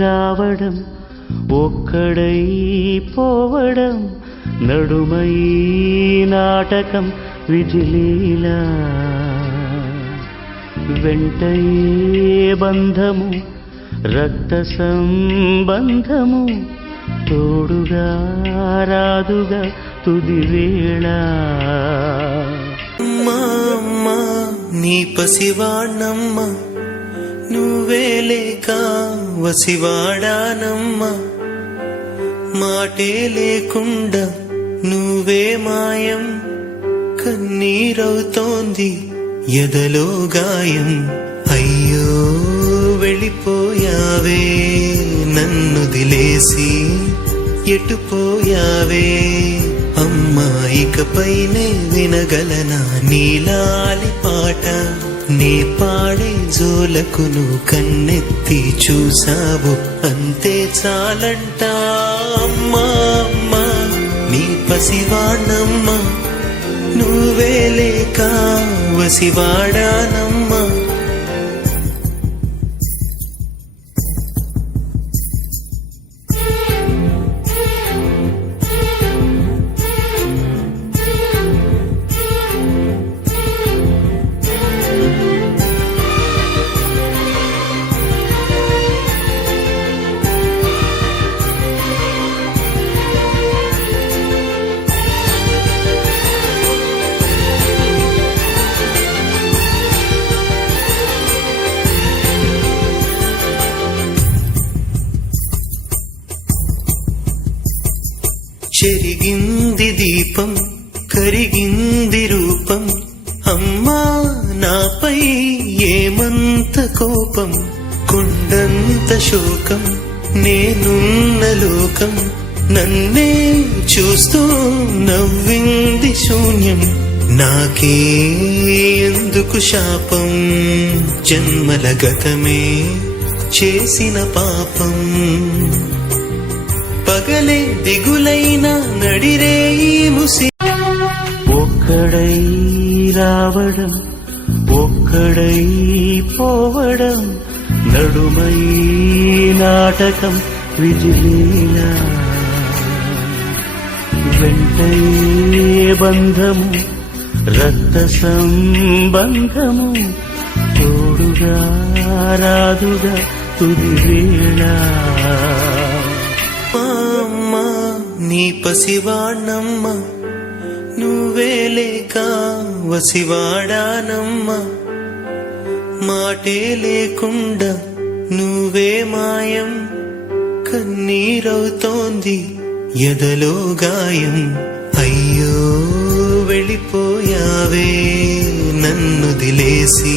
రావడం ఒక్కడై పోవడం నడుమై నాటకం విజిలీలా వెంటయే బంధము రక్త సంబంధము తోడుగా రాదుగా తుది వేళ అమ్మా నీ పసివాణమ్మ నువ్వే లేక వసివాడానమ్మా మాటే లేకుండా నువ్వే మాయం కన్నీరవుతోంది ఎదలో గాయం అయ్యో వెళ్ళిపోయావే నన్ను దిలేసి ఎటుపోయావే అమ్మా ఇకపైనే వినగలనా నీలాలి పాట నీ పాడే జోలకు నువ్వు కన్నెత్తి చూసావు అంతే చాలంట అమ్మా అమ్మా నీ పసివాణమ్మా నువ్వే లేక వసివాడానమ్మా చెరిగింది దీపం కరిగింది రూపం అమ్మా నాపై ఏమంత కోపం కొండంత శోకం నేనున్న లోకం నన్నే చూస్తూ నవ్వింది శూన్యం నాకే ఎందుకు శాపం జన్మల గతమే చేసిన పాపం పగలే దిగులైన నడిరేయి ముసి ఒక్కడై రావడం ఒక్కడై పోవడం నడుమై నాటకం విజిలీలా వెంటయే బంధము రక్త సంబంధము తోడుగా రాదుగా తుది వేళ అమ్మా నీ పసివాణమ్మ నువ్వే లేక వసివాడానమ్మా మాటే లేకుండా నువ్వే మాయం కన్నీరవుతోంది ఎదలో గాయం అయ్యో వెళ్ళిపోయావే నన్ను దిలేసి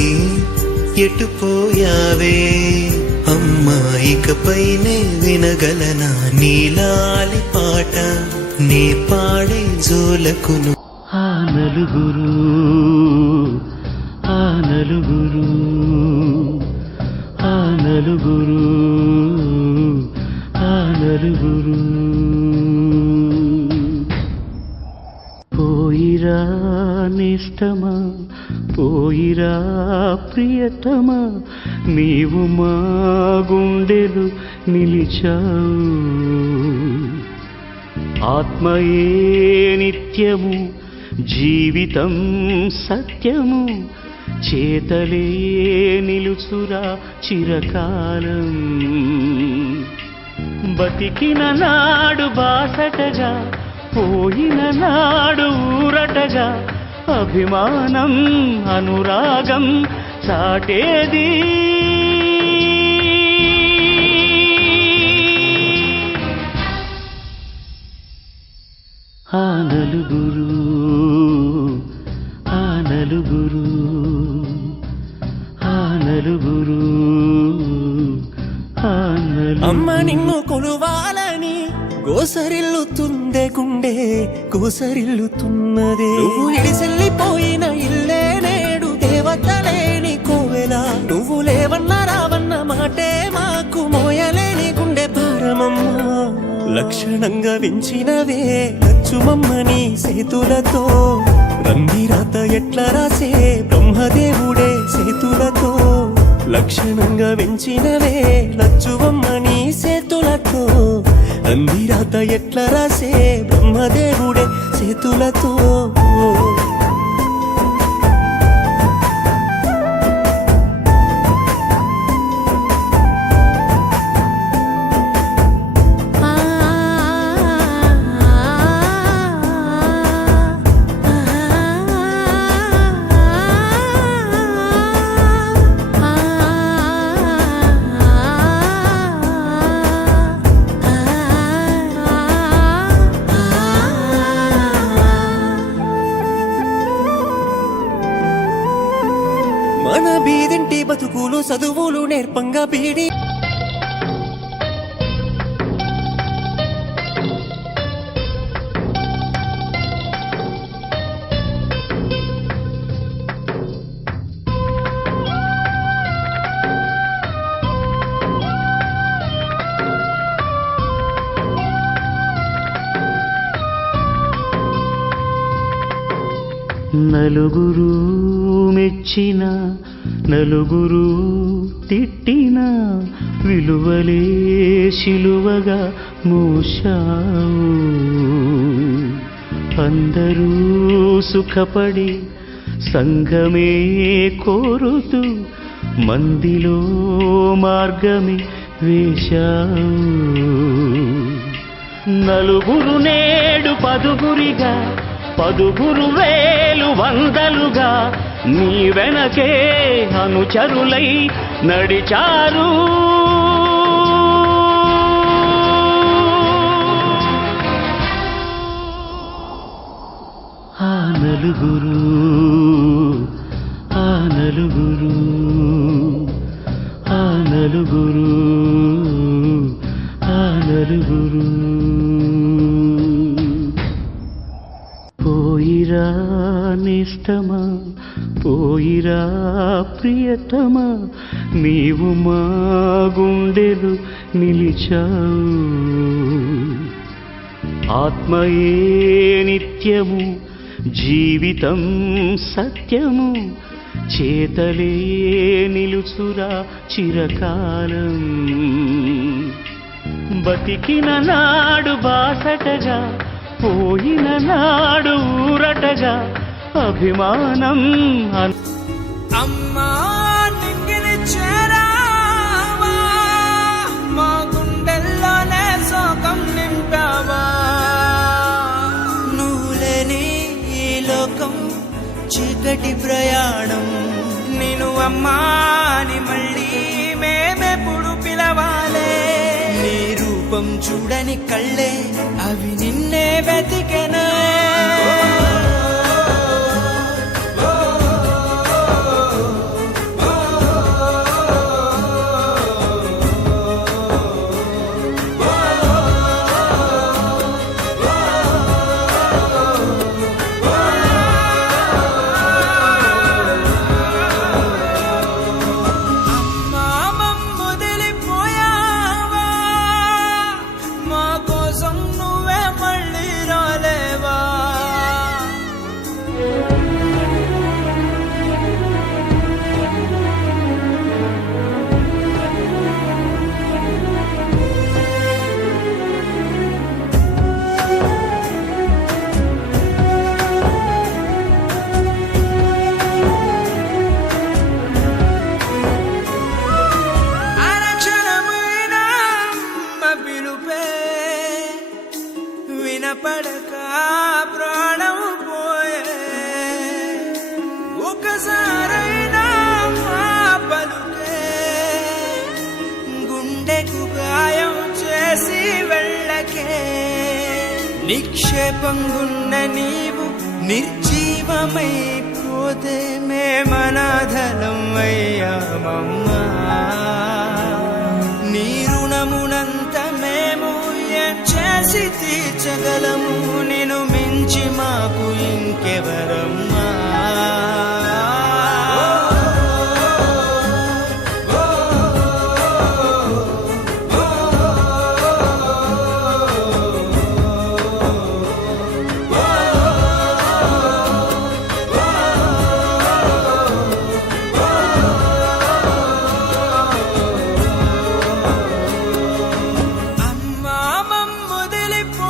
ఎటుపోయావే అమ్మా ఇకపైనే వినగలనా నీలాలి పాట నీ పాడే జోలకు ఆ నలుగురు ఆ నలుగురు ఆ నలుగురు ఆ నలుగురు పోయిరా నిష్టమా పోయిరా ప్రియతమా నీవు మా గుండెలు నిలిచావు ఆత్మయే నిత్యము జీవితం సత్యము చేతలే నిలుచురా చిరకాలం బతికిన నాడు బాసటగా పోయిన నాడు ఊరటగా అభిమానం అనురాగం చాటేది ఆ నలుగురు ఆ నలుగురు ఆ నలుగురు ఆ నలుగురు అమ్మ నిన్ను కొలువాలని గోసరిల్లుతుందే గుండె గోసరిల్లుతున్నదే నువ్వు ఇడిసెల్లిపోయిన ఇల్లే నేడు దేవతలేని కోవెలా నువ్వు లేవన్నా రావన్న మాటే మాకు మోయలేని గుండె భారమమ్మా లక్షణంగా పెంచినవే లచ్చుమమ్మని సేతులతో రంగిరాత ఎట్లా రాసే బ్రహ్మదేవుడే సేతులతో లక్షణంగా పెంచినవే లచ్చువ ఎట్లా రాసే బ్రహ్మదేవుడే చేతులతో. మన బీదింటి బతుకులు చదువులు నేర్పంగా బీడి నలుగురు మెచ్చిన నలుగురు తిట్టిన విలువలే శిలువగా మోశావు. అందరూ సుఖపడి సంఘమే కోరుతూ మందిలో మార్గమే వేశావు. నలుగురు నేడు పదుగురిగా పదుగురు వేలు వందలుగా నీ వెనకే అనుచరులై నడిచారు. ఆ నలుగురు ఆ నలుగురు ఆ నలుగురు ఆ నలుగురు. పోయిరా నిష్టమా పోయిరా ప్రియతమా నీవు మా గుండెలు నిలిచావు. ఆత్మయే నిత్యము జీవితం సత్యము చేతలే నిలుచురా చిరకాలం. బతికిన నాడు బాసటగా పోయిన నాడు ఊరటగా అభిమానం. అమ్మా నింగిని చేరావా మా గుండెల్లోనే శోకం నింపావా. నువ్వు లేని ఈ లోకం చీకటి ప్రయాణం. నేను అమ్మా అని మళ్ళీ మేమెప్పుడు పిలవాలే. నీ రూపం చూడని కళ్ళే అవి నిన్నే వెతికెనా. వినపడక ప్రాణం పోయే. ఒకసారైనా మా పలుకే గుండెకు గాయం చేసి వెళ్ళకే. నిక్షేపంగున్న నీవు నిర్జీవమైపోతే మేమనాథలం అయ్యామమ్మా. నీ రుణమునంత మేము చేసి తీర్చగలము. నిన్ను మించి మాకు ఇంకెవరమ్మా. అమ్మా మమ్ముదిలిపో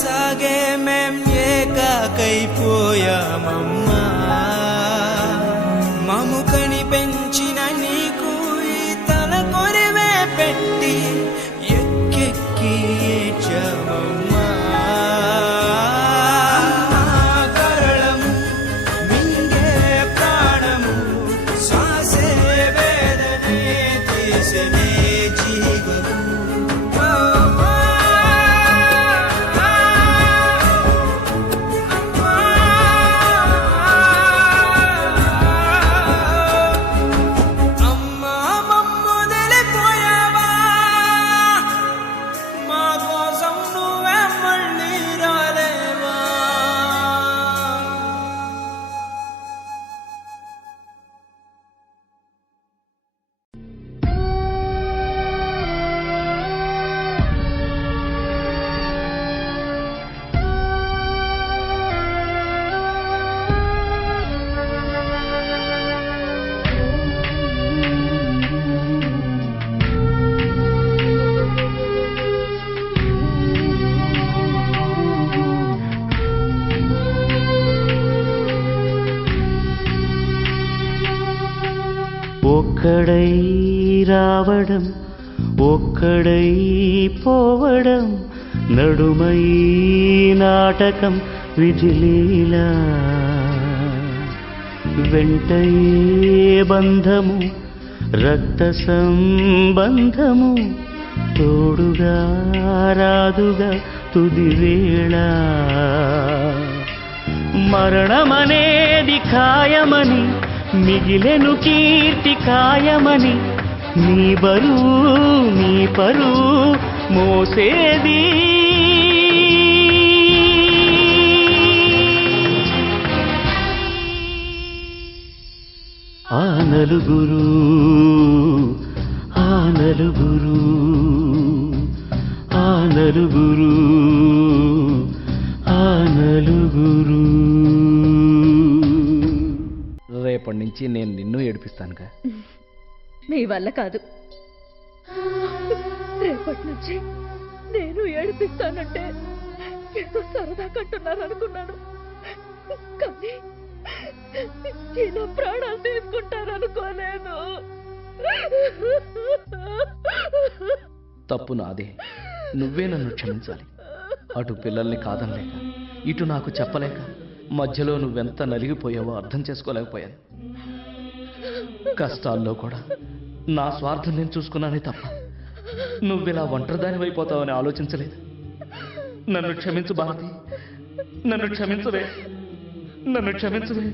సాగే మేం ఏకాకైపోయామమ్మా మముకని పెంచిన నీకు ఈ తల కొరివే పెట్టి ఎక్కెక్కి ఏడ్చామమ్మా కరళము మింగే ప్రాణము శ్వాసే వేదనే తీసనే జీవము ఒక్కడై రావడం ఒక్కడై పోవడం నడుమై నాటకం విధిలీలా వెంటయే బంధము రక్త సంబంధము తోడుగా రాదుగా తుదివేళ మరణమనేది ఖాయమని మిగిలెను కీర్తి కాయమని నీ బరువు నీ పరువు మోసేది ఆ నలుగురు ఆ నలుగురు ఆ నలుగురు ఆ నలుగురు రేపటి నుంచి నేను నిన్ను ఏడిపిస్తానుగా. మీ వల్ల కాదు. రేపటి నుంచి నేను ఏడిపిస్తానంటే ఏదో సరదా కంటున్నారు అనుకున్నాను, కానీ ఇలా ప్రాణాలు తీసుకుంటారనుకోలేదు. తప్పు నాదే. నువ్వే నన్ను క్షమించాలి. అటు పిల్లల్ని కాదనలేక, ఇటు నాకు చెప్పలేక, మధ్యలో నువ్వెంత నలిగిపోయావో అర్థం చేసుకోలేకపోయాను. కష్టాల్లో కూడా నా స్వార్థం నేను చూసుకున్నానే తప్ప నువ్విలా ఒంటరిదానివైపోతావని ఆలోచించలేదు. నన్ను క్షమించు భారతి, నన్ను క్షమించవే, నన్ను క్షమించవే.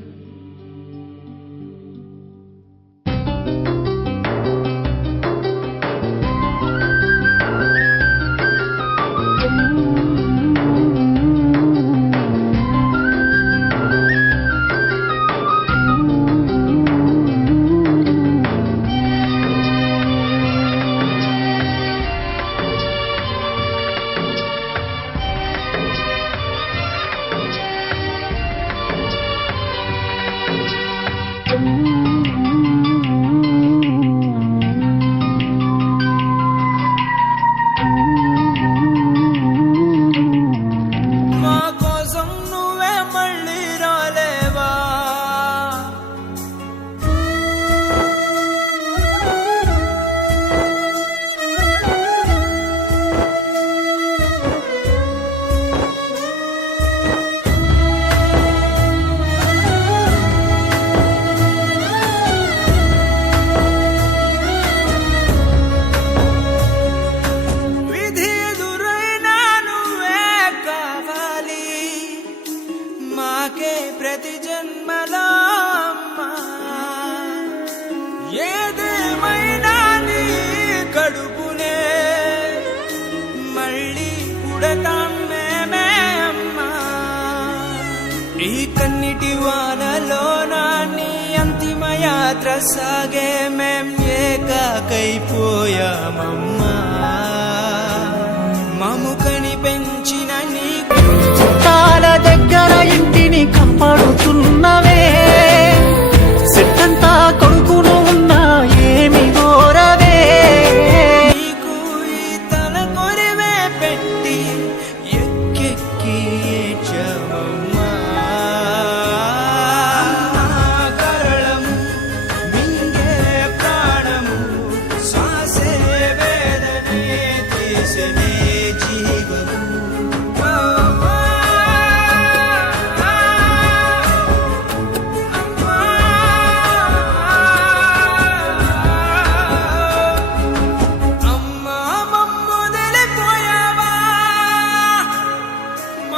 ప్రతి జన్మలో అమ్మా ఏదేమైనా నీ కడుపునే మళ్ళీ పుడతాం మేమే అమ్మా. ఈ కన్నిటి వానలో నీ అంతిమ యాత్ర సాగే మేం ఏకాకైపోయామమ్మా. మముకని పెంచిన నీకు